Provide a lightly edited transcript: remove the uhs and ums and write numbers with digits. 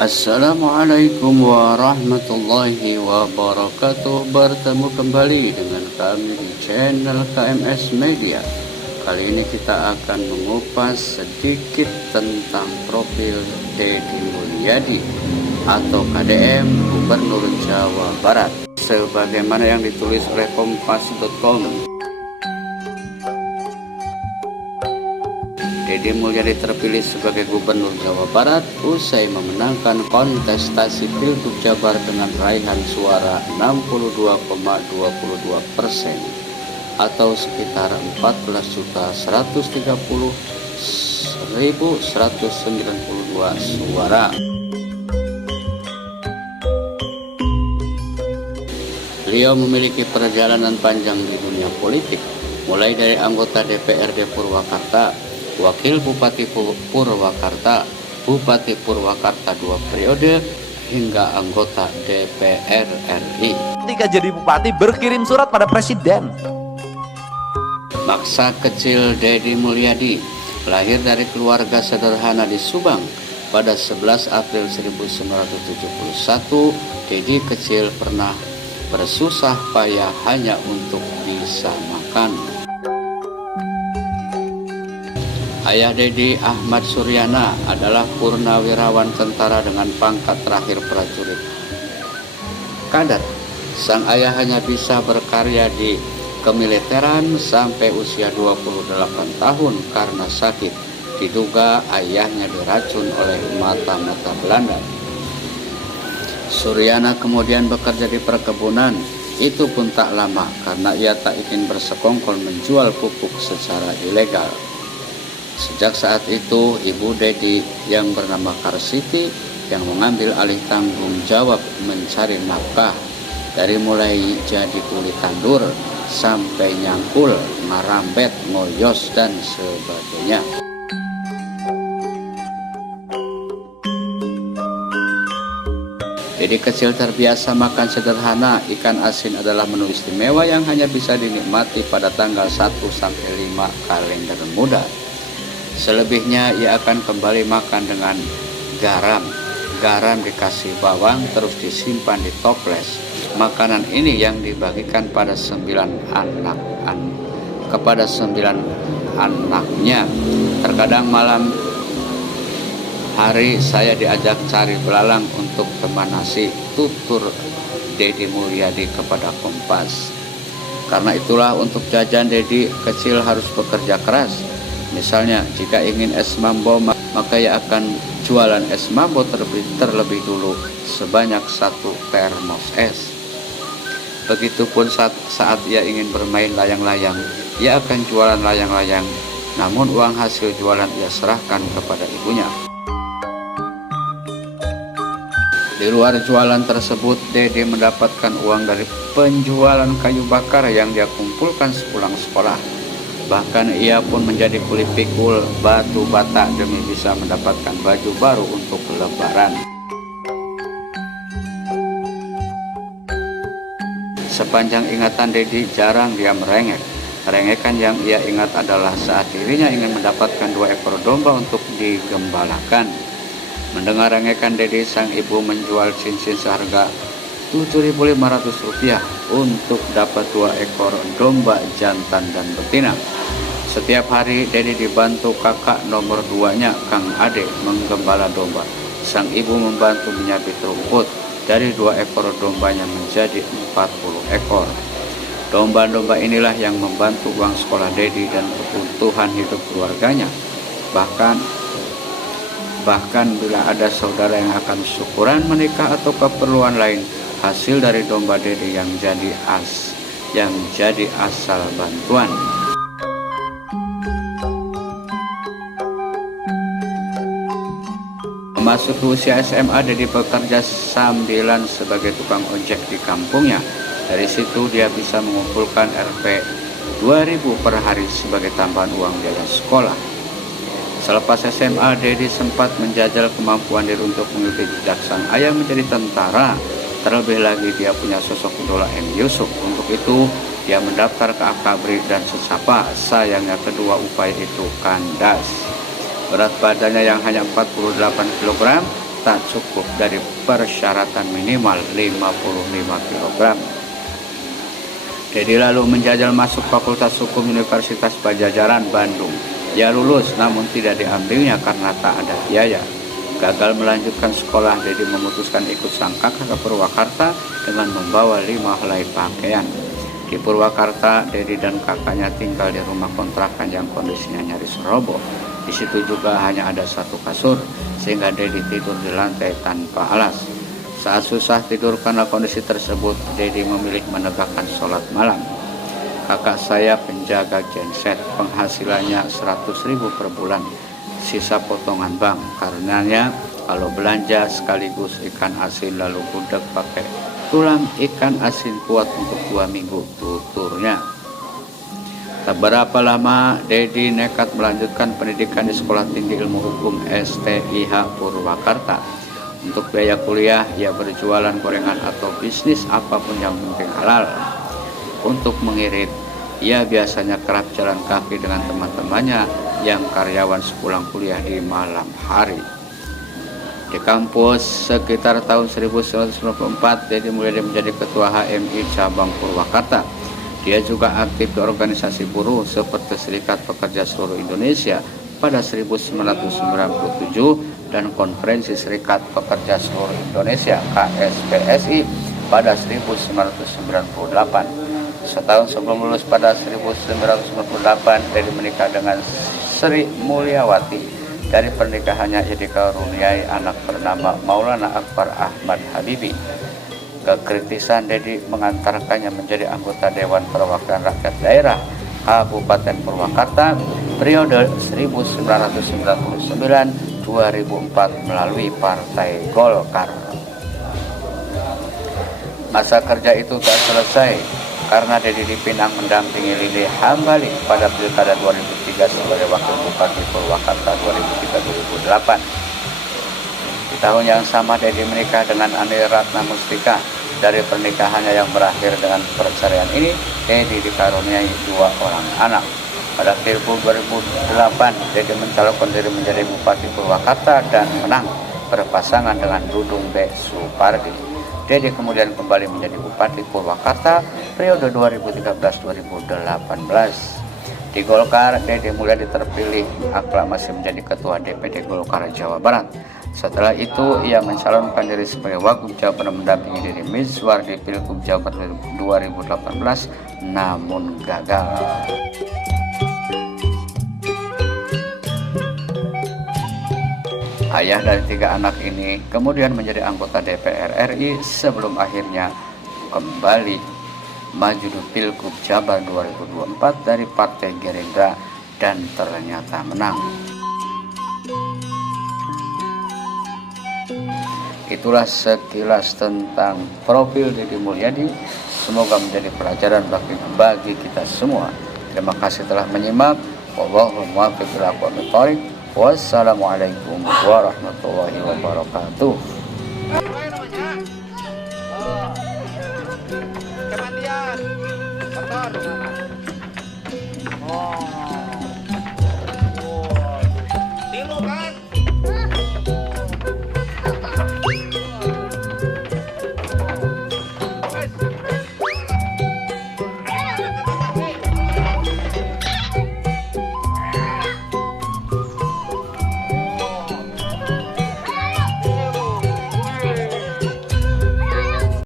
Assalamualaikum warahmatullahi wabarakatuh. Bertemu kembali dengan kami di channel KMS Media. Kali ini kita akan mengupas sedikit tentang profil Deddy Mulyadi atau KDM Gubernur Jawa Barat, sebagaimana yang ditulis oleh kompas.com. Deddy Mulyadi terpilih sebagai Gubernur Jawa Barat usai memenangkan kontestasi Pilgub Jabar dengan raihan suara 62,22% atau sekitar 14.130.192 suara. Beliau memiliki perjalanan panjang di dunia politik, mulai dari anggota DPRD Purwakarta, Wakil Bupati Purwakarta, Bupati Purwakarta 2 periode, hingga anggota DPR RI. Ketika jadi bupati berkirim surat pada presiden. Masa kecil Deddy Mulyadi lahir dari keluarga sederhana di Subang pada 11 April 1971. Deddy kecil pernah bersusah payah hanya untuk bisa makan. Ayah Deddy, Ahmad Suryana, adalah purnawirawan tentara dengan pangkat terakhir prajurit Kadar. Sang ayah hanya bisa berkarya di kemiliteran sampai usia 28 tahun karena sakit. Diduga ayahnya diracun oleh mata-mata Belanda. Suryana kemudian bekerja di perkebunan. Itu pun tak lama karena ia tak ingin bersekongkol menjual pupuk secara ilegal. Sejak saat itu, ibu Deddy yang bernama Karsiti yang mengambil alih tanggung jawab mencari nafkah, dari mulai jadi kuli tandur sampai nyangkul, ngarambet, ngoyos, dan sebagainya. Deddy kecil terbiasa makan sederhana. Ikan asin adalah menu istimewa yang hanya bisa dinikmati pada tanggal 1 sampai 5 kalender muda. Selebihnya ia akan kembali makan dengan garam. Garam dikasih bawang terus disimpan di toples. Makanan ini yang dibagikan pada 9 anaknya. Terkadang malam hari saya diajak cari belalang untuk teman nasi, tutur Deddy Mulyadi kepada Kompas. Karena itulah untuk jajan Deddy kecil harus bekerja keras. Misalnya jika ingin es mambo, maka ia akan jualan es mambo terlebih dulu sebanyak 1 termos es. Begitupun saat ia ingin bermain layang-layang, ia akan jualan layang-layang, namun uang hasil jualan ia serahkan kepada ibunya. Di luar jualan tersebut, Deddy mendapatkan uang dari penjualan kayu bakar yang dia kumpulkan sepulang sekolah. Bahkan ia pun menjadi kuli pikul batu bata demi bisa mendapatkan baju baru untuk lebaran. Sepanjang ingatan Deddy jarang dia merengek. Rengekan yang ia ingat adalah saat dirinya ingin mendapatkan 2 ekor domba untuk digembalakan. Mendengar rengekan Deddy, sang ibu menjual cincin seharga Rp7.500 untuk dapat 2 ekor domba jantan dan betina. Setiap hari Deddy dibantu kakak nomor 2-nya, Kang Ade, menggembala domba. Sang ibu membantu menyabit rumput. Dari 2 ekor dombanya menjadi 40 ekor. Domba-domba inilah yang membantu uang sekolah Deddy dan kebutuhan hidup keluarganya. Bahkan bila ada saudara yang akan syukuran menikah atau keperluan lain, hasil dari domba Deddy yang jadi asal bantuan. Memasuki usia SMA, Deddy bekerja sambilan sebagai tukang ojek di kampungnya. Dari situ dia bisa mengumpulkan Rp 2.000 per hari sebagai tambahan uang biaya sekolah. Selepas SMA, Deddy sempat menjajal kemampuan diri untuk mengikuti jejak sang ayah menjadi tentara. Terlebih lagi dia punya sosok idola M. Yusuf. Untuk itu dia mendaftar ke Akabri dan Secapa. Sayangnya kedua upaya itu kandas. Berat badannya yang hanya 48 kg tak cukup dari persyaratan minimal 55 kg. Dedi lalu menjajal masuk Fakultas Hukum Universitas Pajajaran Bandung. Ia lulus namun tidak diambilnya karena tak ada biaya. Gagal melanjutkan sekolah, Dedi memutuskan ikut sang kakak ke Purwakarta dengan membawa 5 helai pakaian. Di Purwakarta, Dedi dan kakaknya tinggal di rumah kontrakan yang kondisinya nyaris roboh. Di situ juga hanya ada satu kasur, sehingga Dedi tidur di lantai tanpa alas. Saat susah tidur karena kondisi tersebut, Dedi memilih menegakkan sholat malam. Kakak saya penjaga genset, penghasilannya 100.000 per bulan, sisa potongan bank. Karenanya kalau belanja sekaligus ikan asin lalu gudeg pakai tulang ikan asin kuat untuk 2 minggu tuturnya. Tak berapa lama Dedi nekat melanjutkan pendidikan di Sekolah Tinggi Ilmu Hukum STIH Purwakarta. Untuk biaya kuliah ia berjualan gorengan atau bisnis apapun yang penting halal. Untuk mengirit, ia biasanya kerap jalan kaki dengan teman-temannya yang karyawan sepulang kuliah di malam hari. Di kampus sekitar tahun 1994, Dedi mulai menjadi ketua HMI cabang Purwakarta. Dia juga aktif di organisasi buruh seperti Serikat Pekerja Seluruh Indonesia pada 1997 dan Konferensi Serikat Pekerja Seluruh Indonesia KSPSI pada 1998. Setahun sebelum lulus pada 1998, Dedi menikah dengan Sri Mulyawati. Dari pernikahannya ia dikaruniai anak bernama Maulana Akbar Ahmad Habibi. Kekritisan Dedi mengantarkannya menjadi anggota Dewan Perwakilan Rakyat Daerah Kabupaten Purwakarta periode 1999-2004 melalui Partai Golkar. Masa kerja itu tak selesai karena Dedi dipinang mendampingi Lili Hambali pada Pilkada 2003 sebagai Wakil Bupati Purwakarta 2003-2008. Di tahun yang sama Dedi menikah dengan Ani Ratna Mustika. Dari pernikahannya yang berakhir dengan perceraian ini, Dedi dikaruniai 2 orang anak. Pada Pilgub 2008, Dedi mencalonkan diri menjadi Bupati Purwakarta dan menang berpasangan dengan Dudung B. Supardi. Dedi kemudian kembali menjadi Bupati Purwakarta periode 2013-2018. Di Golkar, Dedi mulai terpilih aklamasi menjadi Ketua DPD Golkar Jawa Barat. Setelah itu, ia mencalonkan diri sebagai Wagub Jawa Barat mendampingi Deddy Mizwar di Pilgub Jawa Barat 2018, namun gagal. Ayah dari 3 anak ini kemudian menjadi anggota DPR RI sebelum akhirnya kembali maju di Pilgub Jabar 2024 dari Partai Gerindra dan ternyata menang. Itulah sekilas tentang profil Dedi Mulyadi. Semoga menjadi pelajaran bagi kita semua. Terima kasih telah menyimak. Wallahul muwaffiq ila aqwamit thoriq. Wassalamualaikum warahmatullahi wabarakatuh.